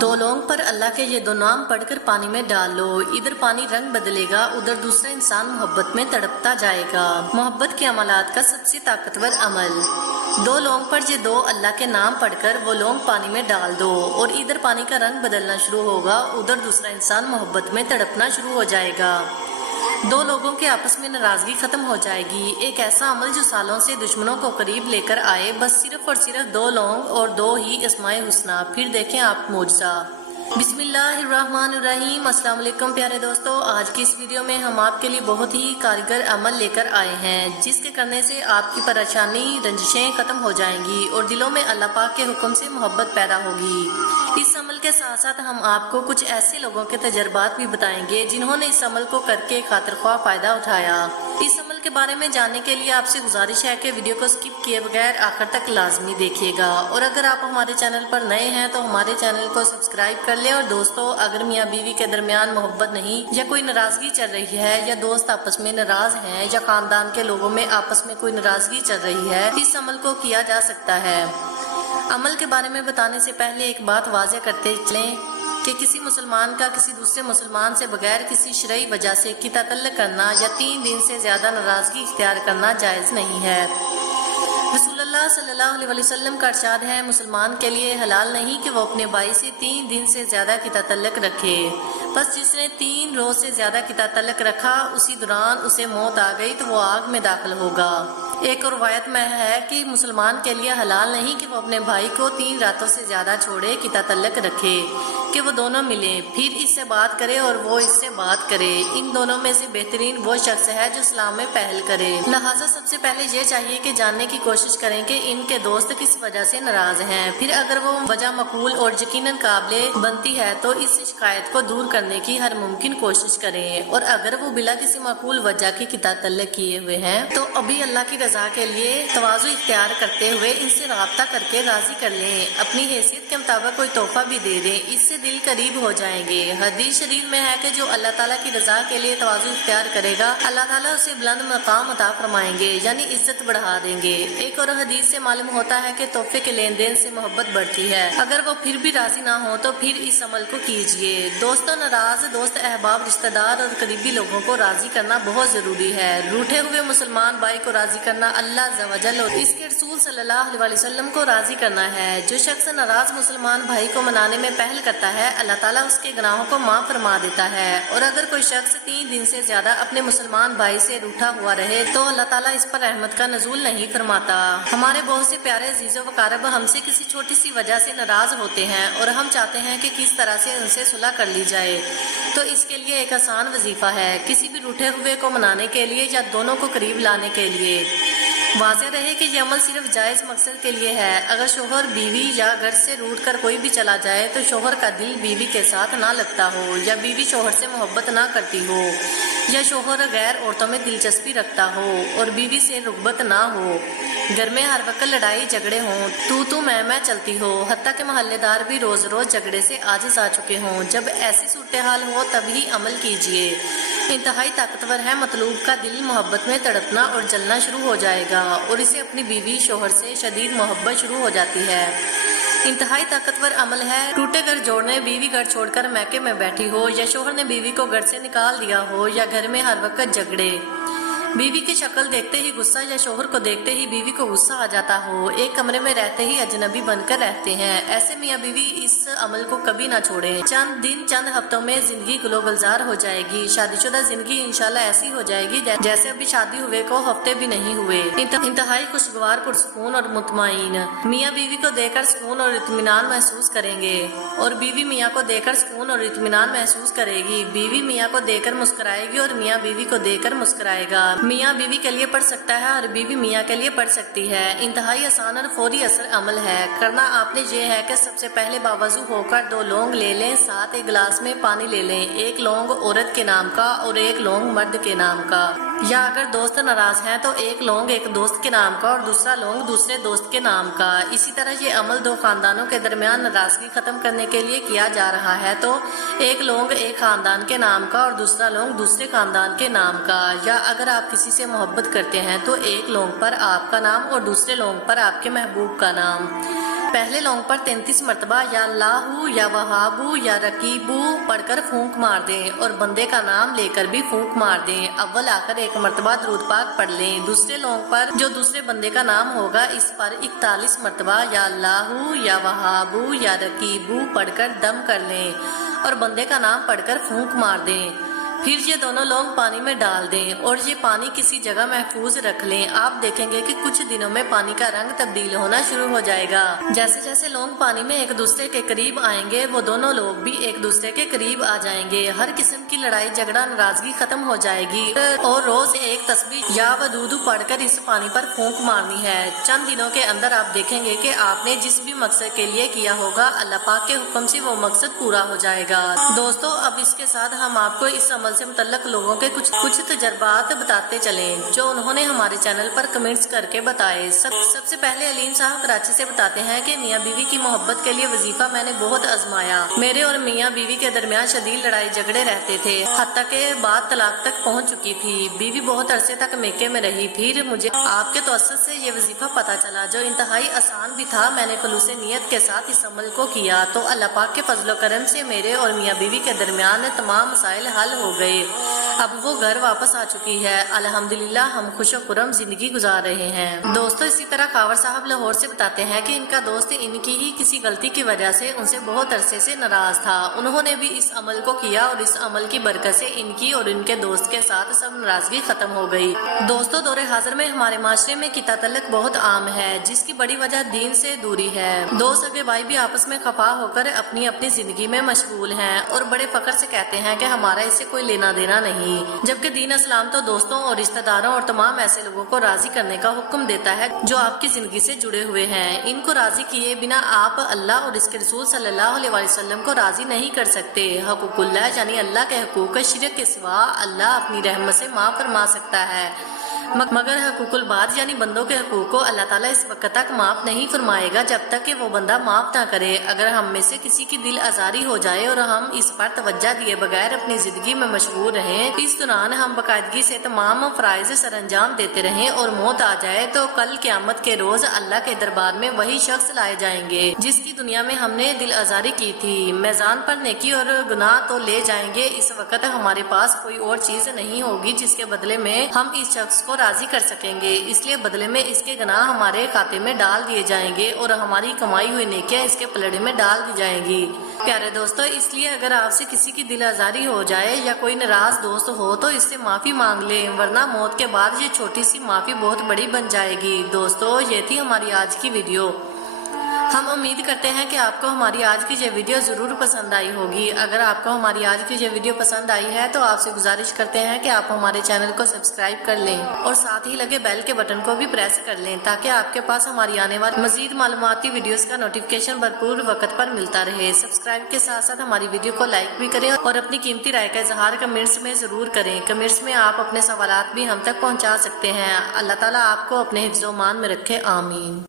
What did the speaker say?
दो लोगों पर अल्लाह के ये दो नाम पढ़कर पानी में डाल लो, इधर पानी रंग बदलेगा, उधर दूसरा इंसान मोहब्बत में तड़पता जाएगा। मोहब्बत के अमलात का सबसे ताकतवर अमल। दो लोगों पर ये दो अल्लाह के नाम पढ़कर वो लोग पानी में डाल दो और इधर पानी का रंग बदलना शुरू होगा, उधर दूसरा इंसान मोहब्बत में तड़पना शुरू हो जाएगा। दो लोगों के आपस में नाराजगी खत्म हो जाएगी। एक ऐसा अमल जो सालों से दुश्मनों को करीब लेकर आए, बस सिर्फ और सिर्फ दो लोग और दो ही अस्माए हुस्ना। फिर देखें आप मौजज़ा। बिस्मिल्लाहिर्रहमानिर्रहीम। अस्सलाम वालेकुम प्यारे दोस्तों, आज की इस वीडियो में हम आपके लिए बहुत ही कारगर अमल लेकर आए हैं, जिसके करने से आपकी परेशानी रंजिशें खत्म हो जाएंगी और दिलों में अल्लाह पाक के हुक्म से मोहब्बत पैदा होगी। इस अमल के साथ साथ हम आपको कुछ ऐसे लोगों के तजर्बात भी बताएंगे जिन्होंने इस अमल को करके खातिर ख्वाह फायदा उठाया। इस अमल के बारे में जानने के लिए आपसे गुजारिश है कि वीडियो को स्किप किए बगैर आखिर तक लाजमी देखिएगा और अगर आप हमारे चैनल पर नए हैं तो हमारे चैनल को सब्सक्राइब कर ले। और दोस्तों, अगर मियाँ बीवी के दरमियान मोहब्बत नहीं या कोई नाराजगी चल रही है या दोस्त आपस में नाराज हैं या खानदान के लोगों में आपस में कोई नाराजगी चल रही है, इस अमल को किया जा सकता है। अमल के बारे में बताने से पहले एक बात वाज़ेह करते चलें कि किसी मुसलमान का किसी दूसरे मुसलमान से बगैर किसी शरई वजह से किता तल्लक करना या 3 दिन से ज़्यादा नाराज़गी इख्तियार करना जायज़ नहीं है। रसूलुल्लाह सल्लल्लाहु अलैहि वसल्लम का इरशाद है, मुसलमान के लिए हलाल नहीं कि वो अपने भाई से 3 दिन से ज़्यादा किता तल्लक रखे। बस जिसने 3 रोज़ से ज़्यादा किता तल्लक रखा, उसी दौरान उसे मौत आ गई तो वो आग में दाखिल होगा। एक और रवायत में है कि मुसलमान के लिए हलाल नहीं कि वो अपने भाई को 3 रातों से ज़्यादा छोड़े, किता तल्लक रखे कि वो दोनों मिलें, फिर इससे बात करे और वो इससे बात करे। इन दोनों में से बेहतरीन वो शख्स है जो इस्लाम में पहल करे। लिहाजा सबसे पहले ये चाहिए कि जानने की कोशिश करें कि इनके दोस्त किस वजह से नाराज हैं। फिर अगर वो वजह मकबूल और यकीनन काबिले बनती है तो इस शिकायत को दूर करने की हर मुमकिन कोशिश करें, और अगर वो बिला किसी मकबूल वजह की किता तल्लक किए हुए हैं तो अभी अल्लाह की रजा के लिए तवाज़ु इख्तियार करते हुए इनसे राब्ता करके राजी कर लें। अपनी हैसियत के मुताबिक कोई तोहफा भी दे दें, इससे दिल करीब हो जाएंगे। हदीस शरीफ में है कि जो अल्लाह ताला की रजा के लिए तवाज़ु इख्तियार करेगा, अल्लाह ताला उसे बुलंद मकाम अता फरमाएंगे, यानी इज्जत बढ़ा देंगे। एक और हदीस से मालूम होता है कि तोहफे के लेन देन से मोहब्बत बढ़ती है। अगर वो फिर भी राजी ना हो तो फिर इस अमल को कीजिए। दोस्तों, नाराज दोस्त, अहबाब, रिश्तेदार और करीबी लोगों को राजी करना बहुत जरूरी है। रूठे हुए मुसलमान भाई को राजी करना अल्लाह अज़्ज़ व जल और इसके रसूल सल्लल्लाहु अलैहि वसल्लम को राजी करना है। जो शख्स नाराज मुसलमान भाई को मनाने में पहल करता है, अल्लाह ताला उसके गुनाहों को माफ फरमा देता है। और अगर कोई शख्स 3 दिन से ज्यादा अपने मुसलमान भाई से रूठा हुआ रहे तो अल्लाह ताला इस पर रहमत का नजूल नहीं फरमाता। हमारे बहुत से प्यारे अजीजों व कारब हमसे किसी छोटी सी वजह से नाराज होते हैं और हम चाहते हैं कि किस तरह से उनसे सुलह कर ली जाए। तो इसके लिए एक आसान वजीफा है, किसी भी रूठे हुए को मनाने के लिए या दोनों को करीब लाने के लिए। वाज़ेह रहे कि यह अमल सिर्फ जायज़ मकसद के लिए है। अगर शोहर बीवी या घर से रूठ कर कोई भी चला जाए तो शोहर का दिल बीवी के साथ ना लगता हो, या बीवी शोहर से मोहब्बत ना करती हो, या शोहर गैर औरतों में दिलचस्पी रखता हो और बीवी से रुग़बत ना हो, घर में हर वक्त लड़ाई झगड़े हों, तू मैं चलती हो, हत्ता के मोहल्लेदार भी रोज़ रोज़ झगड़े से आजिज़ आ चुके हों। जब ऐसी सूरत हाल हो तभी अमल कीजिए। इंतहाई ताकतवर है। मतलूब का दिल मोहब्बत में तड़पना और जलना शुरू हो जाएगा और इसे अपनी बीवी शोहर से शदीद मोहब्बत शुरू हो जाती है। इंतहाई ताकतवर अमल है। टूटे घर जोड़ने, बीवी घर छोड़कर मैके में बैठी हो, या शोहर ने बीवी को घर से निकाल दिया हो, या घर में हर वक्त झगड़े, बीवी की शक्ल देखते ही गुस्सा या शोहर को देखते ही बीवी को गुस्सा आ जाता हो, एक कमरे में रहते ही अजनबी बनकर रहते हैं। ऐसे मियाँ बीवी इस अमल को कभी ना छोड़ें। चंद दिन चंद हफ्तों में जिंदगी गुलो गुलजार हो जाएगी। शादीशुदा जिंदगी इंशाल्लाह ऐसी हो जाएगी जैसे अभी शादी हुए को हफ्ते भी नहीं हुए। इंतहाई खुशगवार, पुरसुकून और मुतमईन। मियाँ बीवी को देखकर सुकून और इत्मीनान महसूस करेंगे और बीवी मियाँ को देखकर सुकून और इत्मीनान महसूस करेगी। बीवी मियाँ को देखकर मुस्कुराएगी और मियाँ बीवी को देखकर मुस्कुराएगा। मियाँ बीवी के लिए पढ़ सकता है और बीवी मियाँ के लिए पढ़ सकती है। इंतहाई आसान और फौरी असर अमल है। करना आपने ये है कि सबसे पहले बावजू होकर 2 लौंग ले लें, साथ एक गिलास में पानी ले लें। एक लौंग औरत के नाम का और एक लौंग मर्द के नाम का, या अगर दोस्त नाराज हैं तो एक लौंग एक दोस्त के नाम का और दूसरा लौंग दूसरे दोस्त के नाम का। इसी तरह ये अमल 2 खानदानों के दरमियान नाराजगी खत्म करने के लिए किया जा रहा है। तो एक लौंग एक खानदान के नाम का और दूसरा लौंग दूसरे खानदान के नाम का, या अगर आप किसी से मोहब्बत करते हैं तो एक लौंग पर आपका नाम और दूसरे लौंग पर आपके महबूब का नाम। पहले लौंग पर 33 मरतबा या अल्लाहू या वहाबू या रकीबू पढ़कर फूंक मार दें और बंदे का नाम लेकर भी फूंक मार दें। अव्वल आकर 1 मरतबा दुरूद पाक पढ़ लें। दूसरे लौंग पर जो दूसरे बंदे का नाम होगा इस पर 41 मरतबा या अल्लाहू या वहाबू या रकीबू पढ़कर दम कर लें और बंदे का नाम पढ़कर फूंक मार दें। फिर ये दोनों लौंग पानी में डाल दें और ये पानी किसी जगह महफूज रख लें। आप देखेंगे कि कुछ दिनों में पानी का रंग तब्दील होना शुरू हो जाएगा। जैसे जैसे लौंग पानी में एक दूसरे के करीब आएंगे वो दोनों लोग भी एक दूसरे के करीब आ जाएंगे। हर किस्म की लड़ाई झगड़ा नाराजगी खत्म हो जाएगी और रोज एक तस्बीह या वदूदू पढ़कर इस पानी पर फूंक मारनी है। चंद दिनों के अंदर आप देखेंगे कि आपने जिस भी मकसद के लिए किया होगा अल्लाह पाक के हुक्म से वो मकसद पूरा हो जाएगा। दोस्तों, अब इसके साथ हम आपको इस अमल से मुतल्लक लोगों के कुछ तजर्बात बताते चलें जो उन्होंने हमारे चैनल पर कमेंट्स करके बताए। सबसे पहले अलीम साहब कराची से बताते हैं कि मियाँ बीवी की मोहब्बत के लिए वजीफा मैंने बहुत आजमाया। मेरे और मियाँ बीवी के दरमियान शदीद लड़ाई झगड़े रहते थे, हत्ता के बाद तलाक तक पहुँच चुकी थी। बीवी बहुत अरसे तक मेके में रही। फिर मुझे आपके तवस्सुत से ये वजीफा पता चला जो इंतहाई आसान भी था। मैंने खुलूस नियत के साथ इस अमल को किया तो अल्लाह पाक के फजल करम से मेरे और मियाँ बीवी के दरमियान तमाम मसाइल हल हो गए। अब वो घर वापस आ चुकी है। अल्हम्दुलिल्लाह हम खुशो खुरम जिंदगी गुजार रहे हैं। दोस्तों, इसी तरह कावर साहब लाहौर से बताते हैं कि इनका दोस्त इनकी ही किसी गलती की वजह से उनसे बहुत अरसे से नाराज था। उन्होंने भी इस अमल को किया और इस अमल की बरकत से इनकी और इनके दोस्त के साथ सब नाराजगी खत्म हो गई। दोस्तों, दौरे हाजिर में हमारे माशरे में किता तलक बहुत आम है जिसकी बड़ी वजह दीन से दूरी है। दो सगे भाई भी आपस में खफा होकर अपनी अपनी जिंदगी में मशगूल हैं और बड़े फख्र से कहते हैं कि हमारा इससे कोई लेना देना नहीं, जबकि दीन इस्लाम तो दोस्तों और रिश्तेदारों और तमाम ऐसे लोगों को राजी करने का हुक्म देता है जो आपकी जिंदगी से जुड़े हुए हैं। इनको राजी किए बिना आप अल्लाह और इसके रसूल सल्लल्लाहु अलैहि वसल्लम को राजी नहीं कर सकते। हकूकुल्लाह यानी अल्लाह के हकूक शिरक के सिवा अल्लाह अपनी रहमत से माफ फरमा सकता है, मगर हकूकुल बाद यानी बंदों के हकूक को अल्लाह ताला इस वक्त तक माफ नहीं फरमाएगा जब तक कि वो बंदा माफ ना करे। अगर हम में से किसी की दिल आजारी हो जाए और हम इस पर तवज्जो दिए बगैर अपनी जिंदगी में मशगूल रहें, इस दौरान हम बाकायदगी से तमाम फराइज सर अंजाम देते रहें और मौत आ जाए तो कल क़यामत के रोज अल्लाह के दरबार में वही शख्स लाए जाएंगे जिसकी दुनिया में हमने दिल आजारी की थी। मैदान पर नेकी और गुनाह तो ले जाएंगे, इस वक्त हमारे पास कोई और चीज नहीं होगी जिसके बदले में हम इस शख्स को राजी कर सकेंगे। इसलिए बदले में इसके गुनाह हमारे खाते में डाल दिए जाएंगे और हमारी कमाई हुई नेकियां इसके पलड़े में डाल दी जाएंगी। प्यारे दोस्तों, इसलिए अगर आपसे किसी की दिल आजारी हो जाए या कोई नाराज दोस्त हो तो इससे माफी मांग लें, वरना मौत के बाद ये छोटी सी माफी बहुत बड़ी बन जाएगी। दोस्तों, ये थी हमारी आज की वीडियो। हम उम्मीद करते हैं कि आपको हमारी आज की ये वीडियो ज़रूर पसंद आई होगी। अगर आपको हमारी आज की ये वीडियो पसंद आई है तो आपसे गुजारिश करते हैं कि आप हमारे चैनल को सब्सक्राइब कर लें और साथ ही लगे बेल के बटन को भी प्रेस कर लें ताकि आपके पास हमारी आने वाली मजीद मालूमाती वीडियोस का नोटिफिकेशन भरपूर वक्त पर मिलता रहे। सब्सक्राइब के साथ साथ हमारी वीडियो को लाइक भी करें और अपनी कीमती राय का इजहार कमेंट्स में ज़रूर करें। कमेंट्स में आप अपने सवालात भी हम तक पहुँचा सकते हैं। अल्लाह ताला आपको अपने हिफ्ज़-ओ-मान में रखे। आमीन।